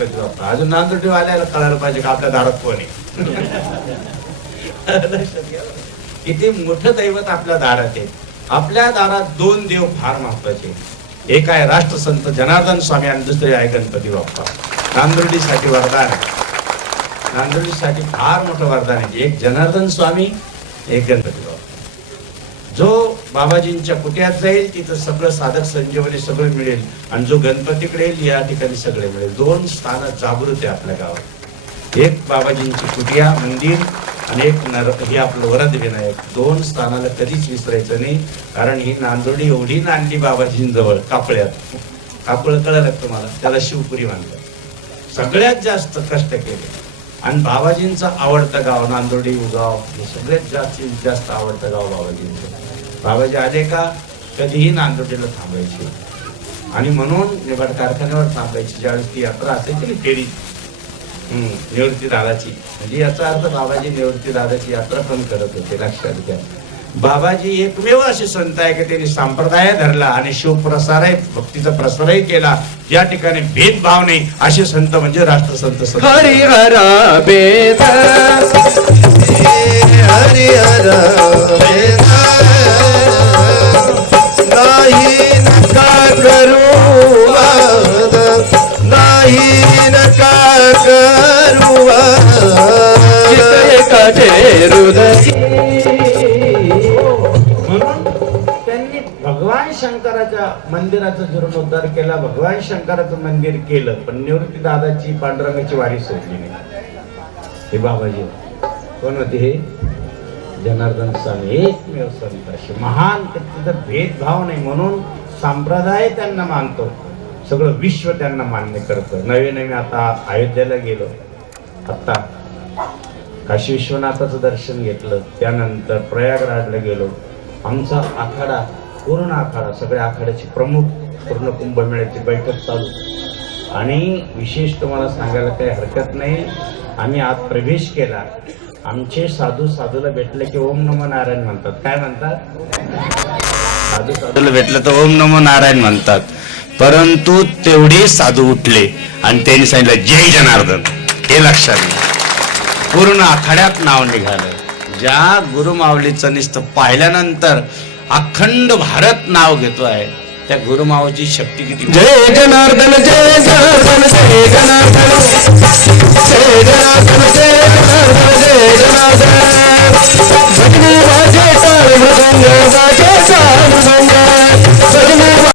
गणपती बाप्पा अजून नांदुर्टी वाल्याला कळायला पाहिजे का आपल्या दारात कोण आहे? लक्षात घ्या. किती मोठं दैवत आपल्या दारात आहे. आपल्या दारात दोन देव फार महत्त्वाचे एक आहे राष्ट्रसंत जनार्दन स्वामी आणि दुसरे आहे गणपती बाप्पा. नांदुर्डीसाठी वरदान नांदुर्डीसाठी फार मोठं वरदान आहे. एक जनार्दन स्वामी एक गणपती बाप्पा. जो बाबाजींच्या कुट्यात जाईल तिथं सगळं साधक संजीवनी सगळं मिळेल आणि जो गणपतीकडे येईल या ठिकाणी सगळे मिळेल. दोन स्थानं जागृत आहे आपल्या गावात. एक बाबाजींची कुटिया मंदिर आणि एक नर हे आपलं वरद विनायक. दोन स्थानाला कधीच विसरायचं नाही कारण ही नांदोडी एवढी नांदली बाबाजींजवळ कापळ्यात. कापळ कळलं तुम्हाला? त्याला शिवपुरी मानतात. सगळ्यात जास्त कष्ट केले. आणि बाबाजींचं आवडतं गाव नांदोडी उगाव हे सगळ्यात जास्तीत जास्त आवडतं गाव बाबाजींचं. बाबाजी आले का? कधीही नांदोडीला थांबायचे. आणि म्हणून निवड कारखान्यावर थांबायची. ज्यावेळेस ती यात्रा असायची ना फेरी निवृत्ती दादाची. म्हणजे याचा अर्थ बाबाजी निवृत्ती दादाची यात्रा पण करत होते लक्षात घ्या. बाबाजी एकमेव असे संत आहे की त्यांनी संप्रदाय धरला आणि शिवप्रसारही भक्तीचा प्रसारही केला. या ठिकाणी भेदभाव नाही. असे संत म्हणजे राष्ट्रसंत एकाचे हृदय म्हणून त्यांनी भगवान शंकराच्या मंदिराचा जीर्णोद्धार केला भगवान शंकराचं मंदिर केलं पण निवृत्ती दादाची पांडुरंगाची वारी सोडली नाही. हे बाबाजी कोण होते हे? जनार्दन स्वामी. एकमेव संत असे महान त्याचा भेदभाव नाही म्हणून संप्रदाय त्यांना मानतो. सगळं विश्व त्यांना मान्य करतं. नवे नवे आता अयोध्येला गेलो. आता काशी विश्वनाथाचं दर्शन घेतलं त्यानंतर प्रयागराजला गेलो. आमचा आखाडा पूर्ण आखाडा सगळ्या आखाड्याचे प्रमुख पूर्ण कुंभमेळ्याची बैठक चालू. आणि विशेष तुम्हाला सांगायला काही हरकत नाही आम्ही आत प्रवेश केला. आमचे साधू साधूला भेटले की ओम नमो नारायण म्हणतात. काय म्हणतात? साधू साधूला भेटलं तर ओम नमो नारायण म्हणतात. परंतु तेवढे साधू उठले आणि त्यांनी सांगितलं जय जनार्दन. हे लक्षात घ्या. पूर्ण आखाड्यात नाव निघालं. ज्या गुरुमावलीचं नुसतं पाहिल्यानंतर अखंड भारत नाव घेतो आहे त्या गुरुमावची शक्ती किती जय जनार्दन जय जनार्दन जय जनार्दन. जय जनार्दन जय जनार्दन जय जनार्दन. भजनी वाजे टाळ मृदंग वाजे टाळ मृदंग भजनी